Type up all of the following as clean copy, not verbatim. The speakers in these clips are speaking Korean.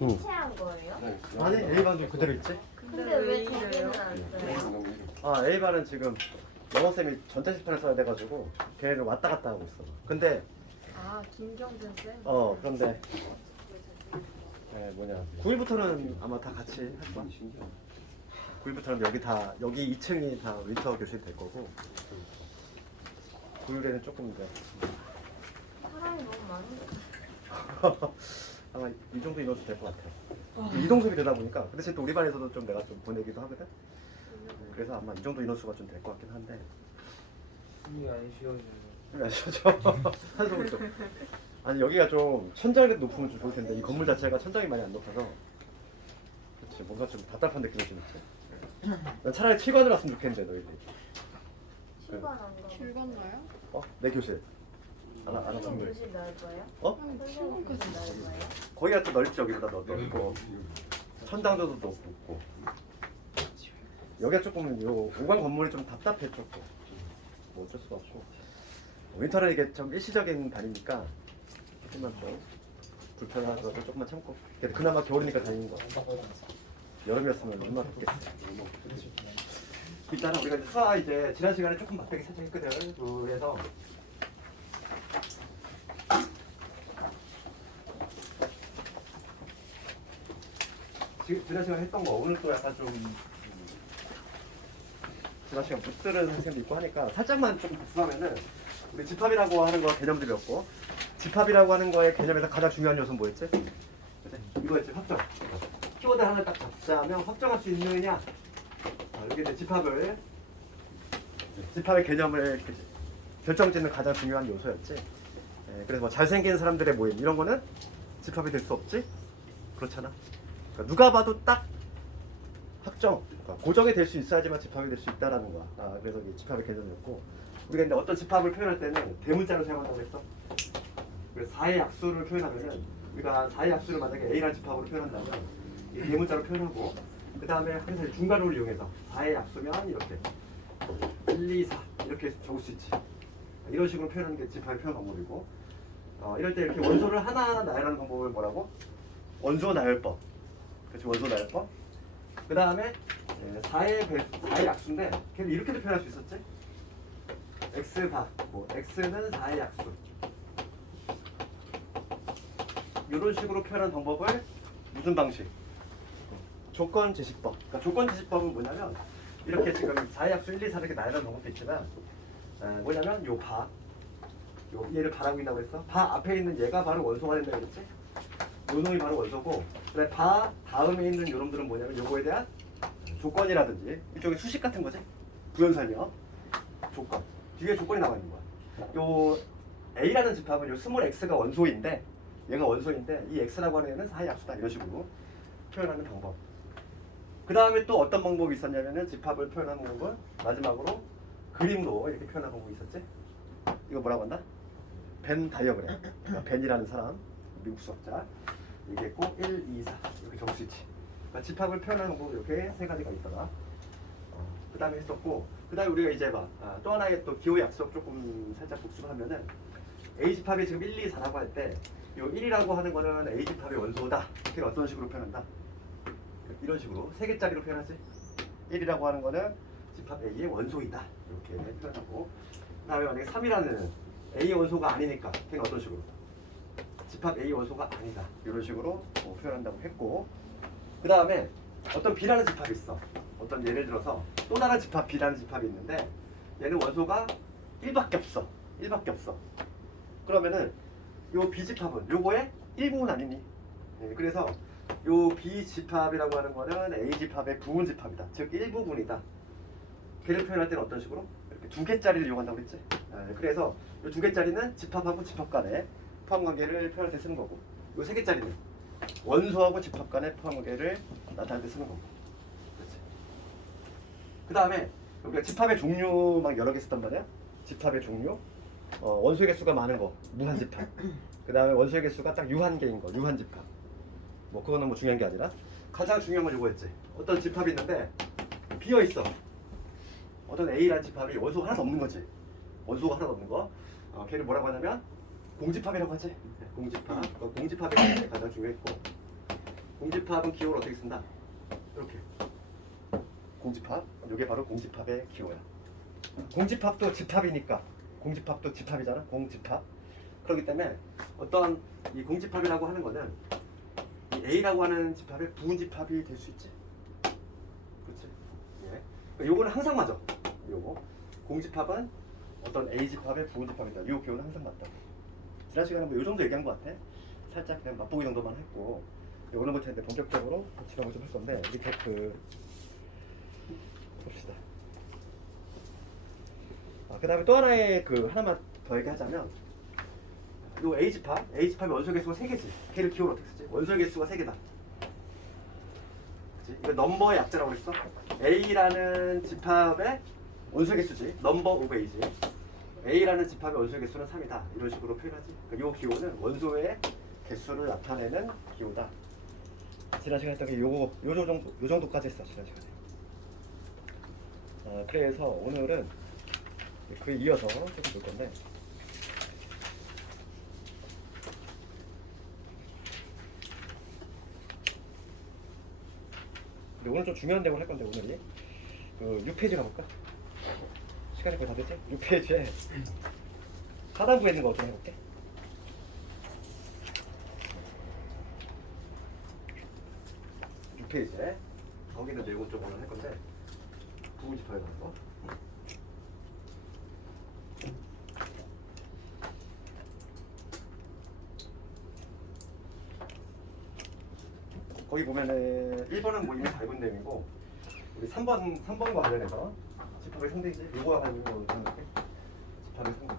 해체한 거예요? 아니 A반도 그대로 있지? 근데 왜 저기는 안 써요? 아 A반은 지금 영어쌤이 전체 시판을 써야 돼가지고 걔를 왔다 갔다 하고 있어. 근데 아, 김경준 쌤? 그런데 뭐냐 9일부터는 아마 다 같이 할 거야. 9일부터는 여기 2층이 다 윈터 교실이 될 거고 9일에는 조금 이제 사람이 너무 많은데. 아마 이 정도 인원수 될 것 같아요. 이동석이 되다 보니까 근데 또 우리 반에서도 좀 내가 좀 보내기도 하거든. 그래서 아마 이 정도 인원수가 좀 될 것 같긴 한데 숨이 안 쉬어지네. 안 쉬어져. 한숨을 좀. 아니 여기가 좀 천장이 높으면 좀 좋을 텐데 이 건물 자체가 천장이 많이 안 높아서 그렇지 뭔가 좀 답답한 느낌이 좀 있지. 난 차라리 7관으로 왔으면 좋겠는데 너희들이. 출근 안 가고. 출근가요? 내 교실. 안 선생님 하면 교실 넓어요? 어? 선생님 교실 넓어요? 거기가 또 넓지 여기보다 더 넓고 천장도 높고 여기가 조금 요 오관 건물이 좀 답답해 조금. 뭐 어쩔 수가 없고 윈터는 이게 좀 일시적인 반이니까 조금만 좀 불편하더라도 조금만 참고 그나마 겨울이니까 다니는 거. 여름이었으면 얼마나 덥겠어. 일단은 우리가 수화 이제 지난 시간에 조금 막대기 살짝 했거든. 그래서 지난 시간에 했던 거 오늘 또 약간 좀 지난 시간 못 들은 선생님도 있고 하니까 살짝만 좀 복습하면은 우리 집합이라고 하는 거 개념도 배웠고 집합이라고 하는 거의 개념에서 가장 중요한 요소는 뭐였지? 그치? 이거였지 확정. 키워드 하나 딱 잡자면 확정할 수 있느냐? 이게 이제 집합의 개념을 결정짓는 가장 중요한 요소였지. 그래서 뭐 잘생긴 사람들의 모임 이런 거는 집합이 될 수 없지? 그렇잖아. 그러니까 누가 봐도 딱 확정, 그러니까 고정이 될 수 있어야지만 집합이 될 수 있다라는 거야. 그래서 이게 집합의 개념이었고 우리가 근데 어떤 집합을 표현할 때는 대문자를 사용한다고 했어. 그래서 4의 약수를 표현하면은 우리가 4의 약수를 만약에 A라는 집합으로 표현한다면 이 대문자로 표현하고 그 다음에 항상 중괄호를 이용해서 4의 약수면 이렇게 1, 2, 4 이렇게 적을 수 있지. 이런 식으로 표현하는 게 집합의 표현 방법이고 이럴 때 이렇게 원소를 하나하나 나열하는 방법을 뭐라고? 원소 나열법. 그렇지, 원소 나열법. 그 다음에 4의 약수인데 걔를 이렇게도 표현할 수 있었지. X4, X는 4의 약수. 이런 식으로 표현하는 방법을 무슨 방식? 조건 제시법. 그러니까 조건 제시법은 뭐냐면 이렇게 지금 4의 약수 1, 2, 4 이렇게 나열하는 방법도 있지만 뭐냐면 요 바, 얘를 바라고 있다고 했어. 바 앞에 있는 얘가 바로 원소가 된다고 했지. 요 놈이 바로 원소고 그다음에 바 다음에 있는 요 놈들은 뭐냐면 요거에 대한 조건이라든지 일종의 수식 같은 거지. 부연설명 조건. 뒤에 조건이 나와 있는 거야. 요 A라는 집합은 요 스몰 x가 원소인데 얘가 원소인데 이 x라고 하는 애는 4의 약수다 이런 식으로 표현하는 방법. 그 다음에 또 어떤 방법이 있었냐면은 집합을 표현하는 방법은 마지막으로 그림으로 이렇게 표현하는 방법이 있었지. 이거 뭐라고 한다? 벤 다이어그램. 그러니까 벤이라는 사람 미국 수학자 얘기했고 1, 2, 4 이렇게 적을 수 있지. 그러니까 집합을 표현하는 방법이 이렇게 세 가지가 있더라. 그 다음에 했었고 그 다음에 우리가 이제 또 하나의 또 기호 약속 조금 살짝 복습을 하면은 A 집합이 지금 1, 2, 4라고 할 때 이 1이라고 하는 거는 A 집합의 원소다. 이렇게 어떤 식으로 표현한다? 이런 식으로 세 개짜리로 표현하지. 1이라고 하는 거는 집합 A의 원소이다. 이렇게 표현하고 그 다음에 만약에 3이라는 A의 원소가 아니니까 걔는 어떤 식으로? 집합 A 원소가 아니다. 이런 식으로 표현한다고 했고 그 다음에 어떤 B라는 집합이 있어. 어떤 예를 들어서 또 다른 집합 B라는 집합이 있는데 얘는 원소가 1밖에 없어. 1밖에 없어. 그러면은 요 B 집합은 요거의 일부분 아니니? 그래서 요 B 집합이라고 하는 거는 A 집합의 부분 집합이다. 즉 일부분이다. 걔를 표현할 때는 어떤 식으로? 이렇게 두 개짜리를 이용한다고 그랬지? 그래서 이 두 개짜리는 집합하고 집합 간의 포함 관계를 표현할 때 쓰는 거고 이 세 개짜리는 원소하고 집합 간의 포함 관계를 나타낼 때 쓰는 거고. 그렇지? 그 다음에 우리가 집합의 종류 막 여러 개 쓰단 말이야. 집합의 종류. 원소의 개수가 많은 거 무한 집합. 그 다음에 원소의 개수가 딱 유한계인 거 유한 집합. 뭐 그거는 뭐 중요한 게 아니라 가장 중요한 건 이거였지. 어떤 집합이 있는데 비어 있어. 어떤 A라는 집합이 원소가 하나도 없는 거지. 원소가 하나도 없는 거. 걔를 뭐라고 하냐면 공집합이라고 하지. 공집합. 공집합이 가장 중요했고 공집합은 기호를 어떻게 쓴다? 이렇게. 공집합. 이게 바로 공집합의 기호야. 공집합도 집합이니까. 공집합도 집합이잖아. 공집합. 그렇기 때문에 어떤 이 공집합이라고 하는 거는 이 A라고 하는 집합의 부분집합이 될 수 있지. 그렇지? 예. 그러니까 요거는 항상 맞아. 요거. 공집합은 어떤 A 집합의 부분집합이다. 이 기호는 항상 맞다. 지난 시간에 뭐 요 정도 얘기한 것 같아. 살짝 그냥 맛보기 정도만 했고 오늘부터 이제 본격적으로 지방을 좀 할 건데 이렇게 봅시다. 그 다음에 또 하나의 하나만 더 얘기하자면 요 A집합의 원소 개수가 3개지. 걔를 기호로 어떻게 쓰지? 원소 개수가 3개다. 그치? 이거 넘버의 약자라고 그랬어. A라는 집합의 원소 개수지. 넘버 오브 A지. A라는 집합의 원소 개수는 3이다. 이런 식으로 표현하지. 그러니까 요 기호는 원소의 개수를 나타내는 기호다. 지난 시간에 했던 게 요 정도까지 했어. 지난 시간에. 그래서 오늘은 그에 이어서 조금 볼 건데 근데 오늘 좀 중요한 내용을 할 건데 오늘이 6페이지 가볼까? 시간이 거의 다 됐지? 6페이지에 하단부에 있는 거 좀 해볼게. 페이지에 거기 있는 내용을 좀 오늘 할 건데 부분집합에 관한 거. 거기 보면은 1번은 뭐 이미 밟은 내용이고 우리 3번과 관련해서 집합의 상대지 요거와 관련해서 이렇게 집합의 상대.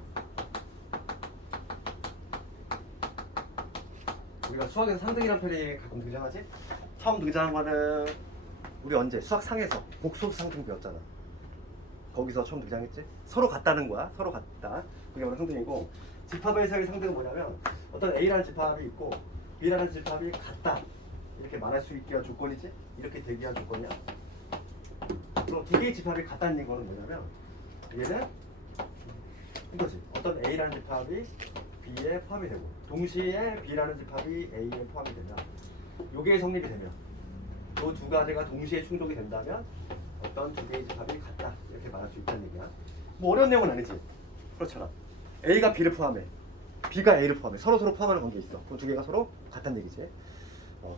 우리가 수학에서 상등이라는 표현이 가끔 등장하지? 처음 등장한 거는 우리 언제? 수학 상에서 복속 상등 배웠잖아. 거기서 처음 등장했지? 서로 같다는 거야. 서로 같다. 그게 바로 상등이고 집합에서의 상등은 뭐냐면 어떤 A라는 집합이 있고 B라는 집합이 같다. 이렇게 말할 수 있게 한 조건이지? 이렇게 되게 한 조건이야. 그럼 두 개의 집합이 같다는 거는 뭐냐면 얘는 이거지. 어떤 A라는 집합이 B에 포함이 되고 동시에 B라는 집합이 A에 포함이 되면 요게 성립이 되면 요 두 가지가 동시에 충족이 된다면 어떤 두 개의 집합이 같다 이렇게 말할 수 있다는 얘기야. 뭐 어려운 내용은 아니지. 그렇잖아. A가 B를 포함해, B가 A를 포함해. 서로 포함하는 관계 있어. 그 두 개가 서로 같다는 얘기지.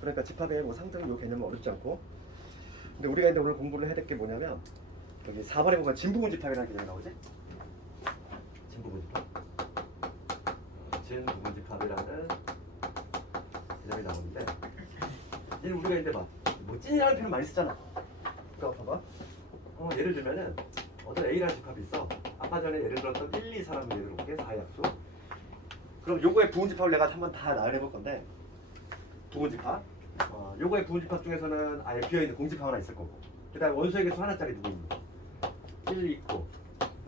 그러니까 집합의 뭐 상등 요 개념은 어렵지 않고. 근데 우리가 이제 오늘 공부를 해야 될 게 뭐냐면 여기 4번에 보면 진부분집합이라는 개념이 나오지. 진부분집합. 진부분집합이라는 개념이 나오는데 얘는 우리가 이제 뭐 찐이라는 표현 많이 쓰잖아. 그러니까 봐봐. 예를 들면은 어떤 A라는 집합이 있어. 아까 전에 예를 들었던 1, 2, 4라는 예를 들어볼게. 4의 약수. 그럼 요거의 부분집합을 내가 한번 다 나열해 볼 건데 부분집합. 요거의 부분집합 중에서는 아예 비어있는 공집합 하나 있을 거고 그 다음에 원소의 개수 하나짜리 누구 있는 1 있고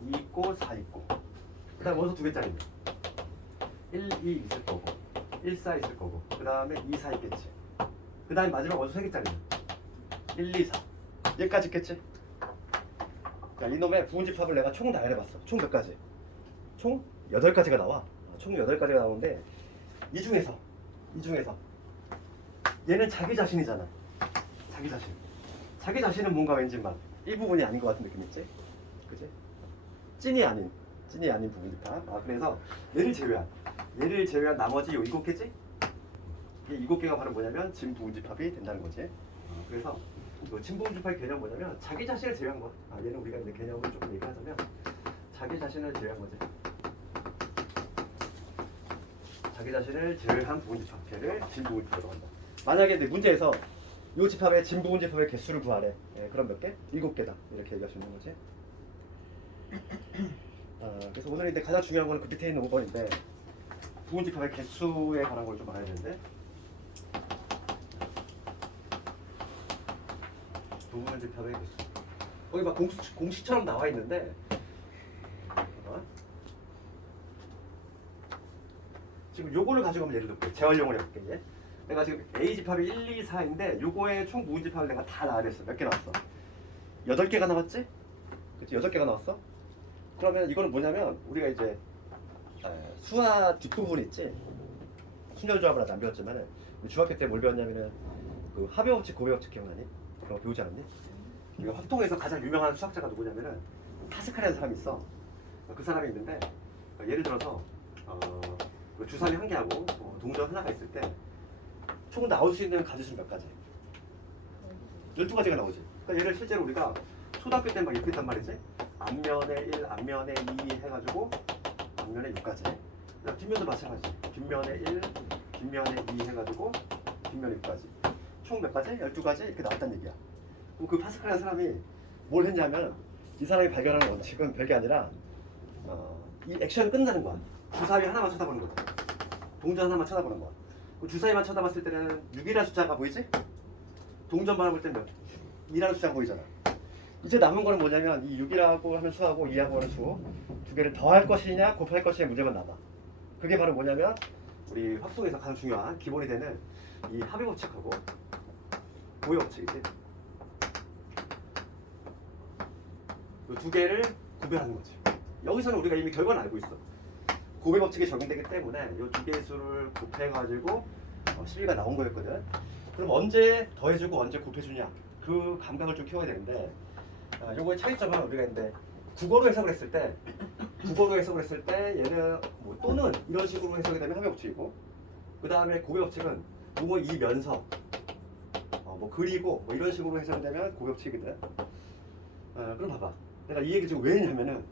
2 있고 4 있고 그 다음에 원소 두 개짜리 1, 2 있을 거고 1, 4 있을 거고 그 다음에 2, 4 있겠지. 그 다음에 마지막 원소 세 개짜리 1, 2, 4 얘까지 있겠지. 자, 이놈의 부분집합을 내가 총 나열해봤어. 총 몇 가지? 총 8가지가 나와. 총 8가지가 나오는데 이 중에서 얘는 자기 자신이잖아. 자기 자신은 뭔가 왠지 막 일부분이 아닌 것 같은 느낌 있지? 그치? 찐이 아닌 부분집합. 그래서 얘를 제외한 나머지 요 7개지? 이 7개가 바로 뭐냐면 진부분집합이 된다는 거지. 그래서 진부분집합의 개념은 뭐냐면 자기 자신을 제외한 거야. 얘는 우리가 이제 개념을 조금 얘기하자면 자기 자신을 제외한 거지. 자기 자신을 제외한 부분집합, 걔를 진부분집합이라고 한다. 만약에 내 문제에서 이 집합의 진부분집합의 개수를 구하래. 그럼 몇 개? 7개다. 이렇게 얘기할 수 있는 거지. 그래서 오늘 이제 가장 중요한 거는 그 밑에 있는 5번인데 부분집합의 개수에 관한 걸 좀 알아야 되는데 부분집합의 개수. 거기 막 공식처럼 나와 있는데 지금 요거를 가지고 한번 예를 들게. 재활용을 해볼게. 내가 지금 A집합이 1, 2, 4인데 요거의 총 부분집합을 내가 다 나열했어. 몇 개 나왔어? 8개가 나왔지? 그치? 8개가 나왔어? 그러면 이거는 뭐냐면 우리가 이제 수화 뒷부분 있지? 순열조합을 아직 안 배웠지만은 우리 중학교 때 뭘 배웠냐면은 그 합의 법칙, 고배 법칙 기억나니? 그거 배우지 않았니? 이거 확통에서 가장 유명한 수학자가 누구냐면은 파스칼이라는 사람이 있어. 그 사람이 있는데 예를 들어서 그 주사위 한 개하고 동전 하나가 있을 때 총 나올 수 있는 가지수는 몇 가지? 12가지가 나오지. 그러니까 얘를 실제로 우리가 초등학교 때 막 이렇게 했단 말이지. 앞면에 1, 앞면에 2 해가지고 앞면에 6까지. 뒷면도 마찬가지. 뒷면에 1, 뒷면에 2 해가지고 뒷면에 6까지. 총 몇 가지? 12가지 이렇게 나왔단 얘기야. 그럼 그 파스칼이라는 사람이 뭘 했냐면 이 사람이 발견하는 원칙은 별게 아니라 이 액션이 끝나는 거야. 주사위 하나만 쳐다보는 거야. 동전 하나만 쳐다보는 거야. 주사위만 쳐다봤을 때는 6이라는 숫자가 보이지? 동전 바라볼 때는 2라는 숫자가 보이잖아. 이제 남은 거는 뭐냐면 이 6이라고 하는 수하고 2하고 하는 수 두 개를 더할 것이냐 곱할 것이냐 문제만 남아. 그게 바로 뭐냐면 우리 확통에서 가장 중요한 기본이 되는 이 합의 법칙하고 고의 법칙이지. 이 두 개를 구별하는 거지. 여기서는 우리가 이미 결과는 알고 있어. 고배 법칙이 적용되기 때문에 이 두 개의 수를 곱해가지고 12가 나온 거였거든. 그럼 언제 더해주고 언제 곱해주냐 그 감각을 좀 키워야 되는데 요거의 차이점은 우리가 이제 국어로 해석을 했을 때 얘는 뭐 또는 이런 식으로 해석이 되면 합의 법칙이고 그 다음에 고배 법칙은 뭐 이면서 뭐 그리고 뭐 이런 식으로 해석이 되면 고배 법칙이거든. 그럼 봐봐. 내가 이 얘기 지금 왜 했냐면은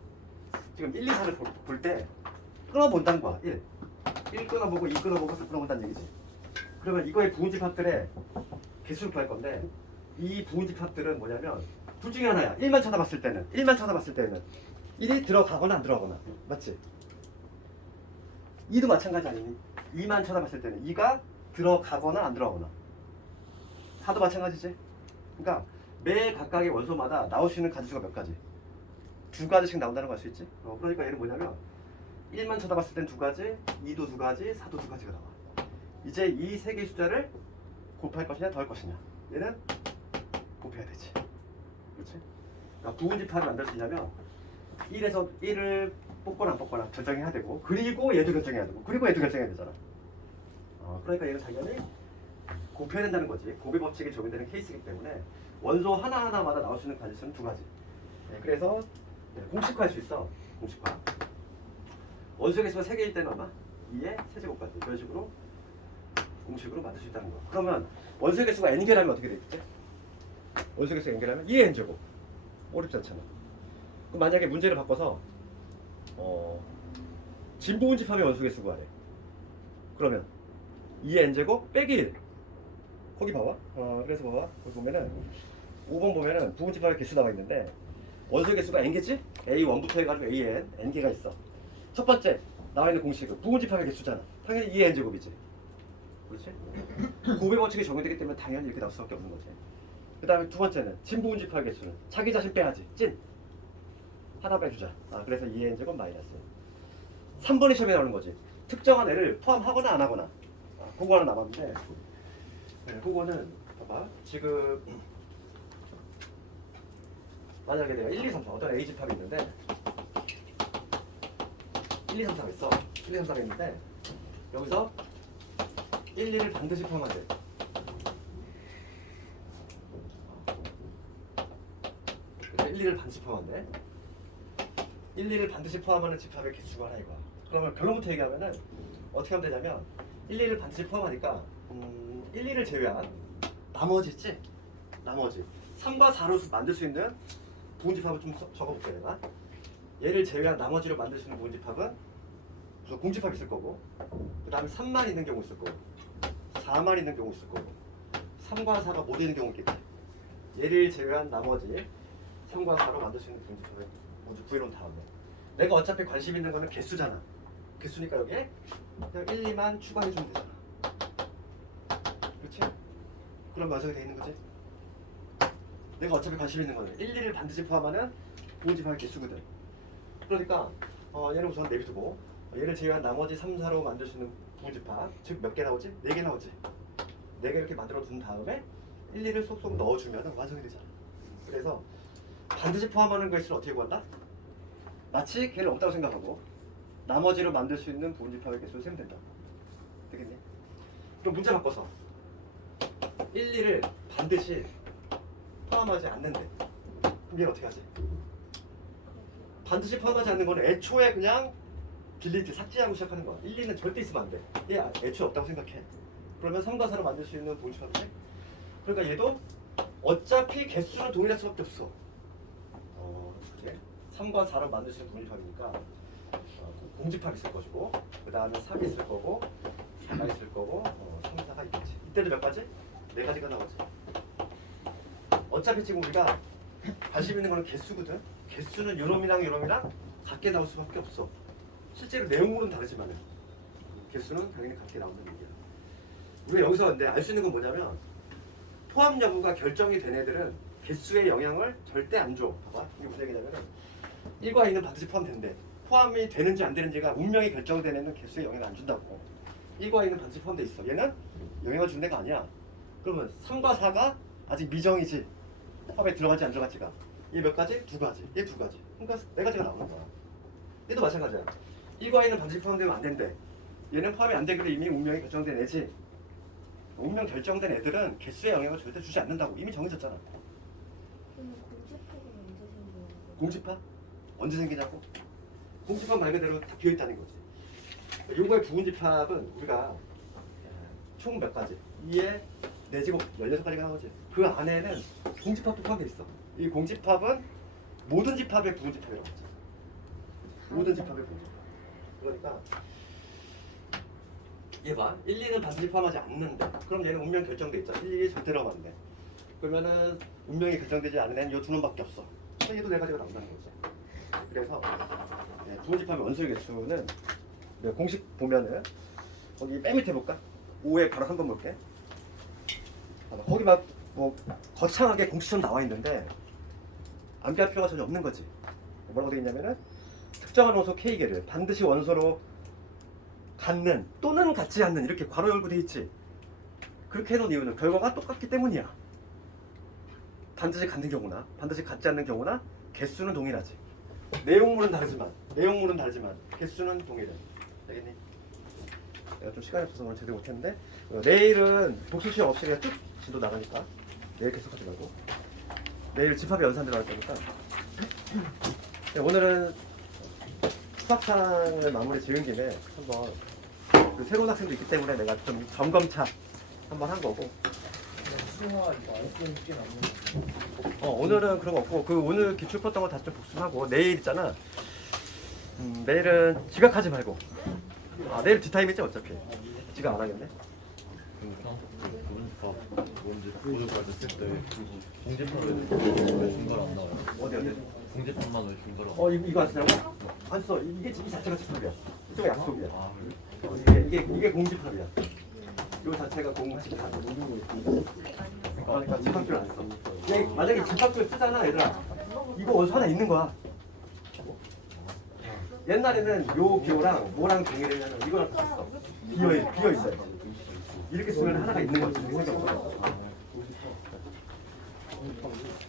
지금 1, 2, 4를 볼 때 끊어본다는 거야. 1 끊어보고 2 끊어보고 4 끊어본다는 얘기지. 그러면 이거의 부분집합들의 개수를 구할 건데 이 부분집합들은 뭐냐면 둘 중에 하나야. 1만 쳐다봤을 때는 1이 들어가거나 안 들어가거나 맞지? 2도 마찬가지 아니니? 2만 쳐다봤을 때는 2가 들어가거나 안 들어가거나 4도 마찬가지지? 그러니까 매 각각의 원소마다 나올 수 있는 가지수가 몇 가지? 두 가지씩 나온다는 걸 알 수 있지? 그러니까 얘는 뭐냐면 1만 쳐다봤을 땐 두 가지, 2도 두 가지, 4도 두 가지가 나와. 이제 이 세 개의 숫자를 곱할 것이냐 더할 것이냐 얘는 곱해야 되지. 그렇지? 그러니까 부분집합을 만들 수 있냐면 1에서 1을 뽑거나 안 뽑거나 결정해야 되고 그리고 얘도 결정해야 되고 그리고 얘도 결정해야 되잖아. 그러니까 얘는 당연히 곱해야 된다는 거지. 고배 법칙이 적용되는 케이스이기 때문에 원소 하나하나마다 나올 수 있는 가지수는 두 가지. 그래서 공식화할 수 있어. 공식화. 원소 개수가 3개일 때는 얼마? 2의 세제곱까지 이런 식으로 공식으로 만들 수 있다는 거. 그러면 원소 개수가 n개라면 어떻게 되겠지? 원소 개수가 n개라면 2의 n제곱. 어렵지 않잖아. 그럼 만약에 문제를 바꿔서 진부분집합의 원소 개수 구하래. 그러면 2의 n제곱 빼기 1. 거기 봐봐. 그래서 봐봐. 거기 보면은 5번 보면은 부분집합의 개수 나와 있는데 원소 개수가 n개지? A1부터 해가지고 AN n개가 있어. 첫 번째 나와 있는 공식은 부분집합의 개수잖아. 당연히 2의 n제곱이지. 그렇지? 고배 법칙이 적용되기 때문에 당연히 이렇게 나올 수밖에 없는 거지. 그 다음에 두 번째는 진부분집합의 개수는 자기 자신 빼야지. 찐. 하나 빼주자. 그래서 2의 n제곱 마이너스. 3번이 시험에 나오는 거지. 특정한 애를 포함하거나 안 하거나. 그거 하나 남았는데 그거는 봐봐. 지금 만약에 내가 1, 2, 3, 4 어떤 A집합이 있는데 1, 2, 3, 4가 있어. 1, 2, 3, 4가 있는데 여기서 1, 2를 반드시 포함하면 돼. 그래, 1, 2를 반드시 포함하면 돼. 1, 2를 반드시 포함하는 집합의 개수가 하나 이거야. 그러면 결론부터 얘기하면은 어떻게 하면 되냐면 1, 2를 반드시 포함하니까 1, 2를 제외한 나머지 있지? 나머지 3과 4로 만들 수 있는 부분집합을 좀 적어볼게 내가. 얘를 제외한 나머지로 만들 수 있는 부분집합은 우선 공집합이 있을 거고 그 다음에 3만 있는 경우 있을 거고 4만 있는 경우 있을 거고 3과 4가 못 있는 경우 있겠지. 얘를 제외한 나머지 3과 4로 만들 수 있는 부분집합을 모두 구해놓은 다음에 내가 어차피 관심 있는 거는 개수잖아. 개수니까 여기에 그냥 1, 2만 추가해주면 되잖아. 그렇지? 그럼 완성이 돼 있는 거지. 내가 어차피 관심 있는 거는 1, 2를 반드시 포함하는 부분집합의 개수거든. 그러니까 얘는 우선 내비두고 얘를 제외한 나머지 3, 4로 만들 수 있는 부분집합 즉 몇 개 나오지? 4개 나오지. 4개 이렇게 만들어 둔 다음에 1, 2를 쏙쏙 넣어주면 완성이 되잖아. 그래서 반드시 포함하는 것을 어떻게 구한다? 마치 걔를 없다고 생각하고 나머지로 만들 수 있는 부분집합의 개수를 세면 된다. 되겠니? 그럼 문제 바꿔서 1, 2를 반드시 포함하지 않는데 그럼 얘 어떻게 하지? 반드시 포함하지 않는 거는 애초에 그냥 빌리티 삭제하고 시작하는 거야. 1, 2는 절대 있으면 안 돼. 얘 애초에 없다고 생각해. 그러면 3과 4를 만들 수 있는 봉집합이지? 그러니까 얘도 어차피 개수는 동일할 수밖에 없어. 그래. 3과 4를 만들 수 있는 봉집합이니까 공집합이 있을 것이고 그 다음에 3이 있을 거고 4가 있을 거고 3, 4가 있겠지. 이때도 몇 가지? 4가지가 나오지. 어차피 지금 우리가 관심 있는 거는 개수거든. 개수는 요놈이랑 요놈이랑 같게 나올 수밖에 없어. 실제로 내용물은 다르지만 개수는 당연히 같게 나온다는 얘기야. 우리가 여기서 근데 알 수 있는 건 뭐냐면 포함 여부가 결정이 된 애들은 개수의 영향을 절대 안 줘. 봐봐. 이게 무슨 얘기냐면은 1과 2는 반드시 포함된대. 포함이 되는지 안 되는지가 운명이 결정된 애는 개수에 영향을 안 준다고. 1과 2는 반드시 포함돼 있어. 얘는 영향을 준 애가 아니야. 그러면 3과 4가 아직 미정이지. 포함에 들어갈지 안 들어갈지가. 얘 몇 가지? 2가지. 얘 2가지. 그러니까 4가지가 나오는 거야. 얘도 마찬가지야. 1과 2는 반드시 포함되면 안 된대. 얘는 포함이 안 되기로 이미 운명이 결정된 애지. 운명 결정된 애들은 개수의 영향을 절대 주지 않는다고. 이미 정해졌잖아. 그럼 공집합은 언제 생기는 거예요? 공집합? 언제 생기냐고? 공집합 말 그대로 다 비어있다는 거지. 요거의 부분집합은 우리가 총 몇 가지? 2에 4제곱 16가지가 나오지. 그 안에는 공집합도 포함되어 있어. 이 공집합은 모든 집합의 부분집합이라고 하지. 모든 집합의 부분집합. 그러니까 얘 봐. 1, 2는 반드시 포함하지 않는데 그럼 얘는 운명 결정돼 있잖아. 1, 2 절대로 하면 안 돼. 그러면은 운명이 결정되지 않은 애는 요 두 놈밖에 없어. 얘도 4가지가 나온다는 거지. 그래서 부분집합의 원소의 개수는 공식 보면은 거기 맨 밑에 볼까? 5에 바로 3번 볼게. 거기 막 뭐 거창하게 공식처럼 나와 있는데 암기할 필요가 전혀 없는 거지. 뭐라고 되어 있냐면은 특정한 원소 K개를 반드시 원소로 갖는 또는 갖지 않는 이렇게 괄호 열고 돼 있지. 그렇게 해놓은 이유는 결과가 똑같기 때문이야. 반드시 갖는 경우나 반드시 갖지 않는 경우나 개수는 동일하지. 내용물은 다르지만 개수는 동일해. 알겠니? 내가 좀 시간이 없어서 오늘 제대로 못했는데 내일은 복수 시험 없이 그냥 쭉 진도 나가니까 내일 계속하지 말고 내일 집합의 연산 들어갈 거니까 오늘은 수학상을 마무리 지은 김에 한번 그 새로운 학생도 있기 때문에 내가 좀 점검차 한번 한 거고 수화 이거 안 쓰는 게 남는 오늘은 그런 거 없고 그 오늘 기출 컸던 거 다 좀 복습하고 내일 있잖아. 내일은 지각하지 말고 내일 뒷타임이지 어차피 지각 안 하겠네. 오늘 받았을 때 공제판을 왜 중괄 안 나와요? 어디 공제판만 왜 중괄 안 나와요? 이거 안 쓰냐고? 안 써. 이게 이 자체가 집합이야. 이쪽가 약속이야. 아 그래? 이게 공집합이야. 이 자체가 공집합. 그러니까 집합줄 안 써. 만약에 집합줄 쓰잖아, 얘들아. 이거 원소 하나 있는 거야. 옛날에는 요 기호랑 뭐랑 동일했냐면 이거랑 같았어. 비어 있어요. 이렇게 쓰면 하나가 있는 거지. 생각보다.